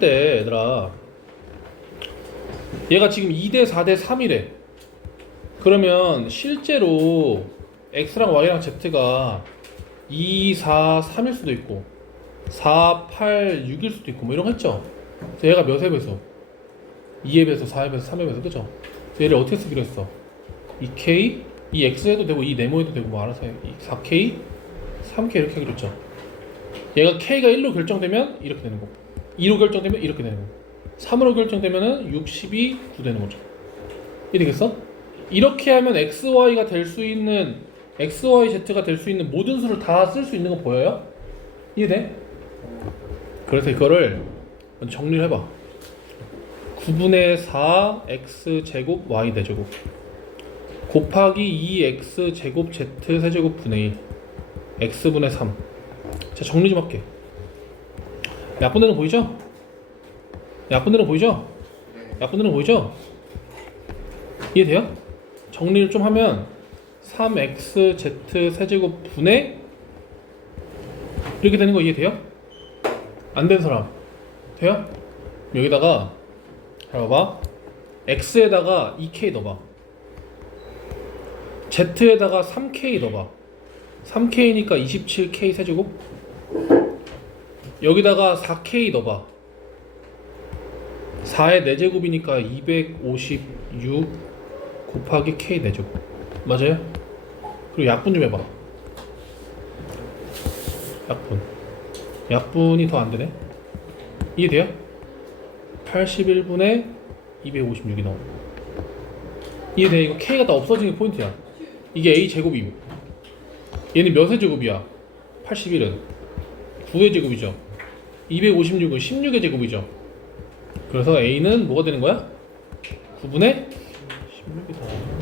때 얘들아. 얘가 지금 2대 4대 3이래. 그러면 실제로 x랑 y랑 z가 2, 4, 3일 수도 있고 4, 8, 6일 수도 있고 뭐 이런 거 했죠? 얘가 몇에 배수? 2에 배수, 4에 배수, 3에 배수 그죠? 그래서 얘를 어떻게 쓰기로 했어? 이 k, 이 x 해도 되고 이 네모 해도 되고 뭐 알아서 해. 4k, 3k 이렇게 하기로 했죠. 얘가 k가 1로 결정되면 이렇게 되는 거고 2로 결정되면 이렇게 되는 거고 3으로 결정되면은 62, 9 되는 거죠 이해되겠어? 이렇게 하면 xy가 될 수 있는 xyz가 될 수 있는 모든 수를 다 쓸 수 있는 거 보여요? 이해돼? 그래서 이거를 정리를 해봐 9분의 4 x 제곱 y 대제곱 곱하기 2x 제곱 z 세제곱 분의 1 x분의 3 자 정리 좀 할게 약분되는 거 보이죠? 약분되는 거 보이죠? 약분되는 거 보이죠? 이해돼요? 정리를 좀 하면 3xz 세제곱 분의 이렇게 되는 거 이해돼요? 안 된 사람 돼요? 여기다가 잘 봐봐 x에다가 2k 넣어봐 z에다가 3k 넣어봐 3k니까 27k 세제곱 여기다가 4k 넣어봐. 4의 4제곱이니까 256 곱하기 k 4제곱. 맞아요? 그리고 약분 좀 해봐. 약분. 약분이 더 안되네. 이해돼요? 81분의 256이 나오고 이해돼? 이거 k가 다 없어지는 게 포인트야. 이게 a 제곱이고 얘는 몇의 제곱이야? 81은. 9의 제곱이죠 256은 16의 제곱이죠 그래서 a는 뭐가 되는 거야? 9분의 16이다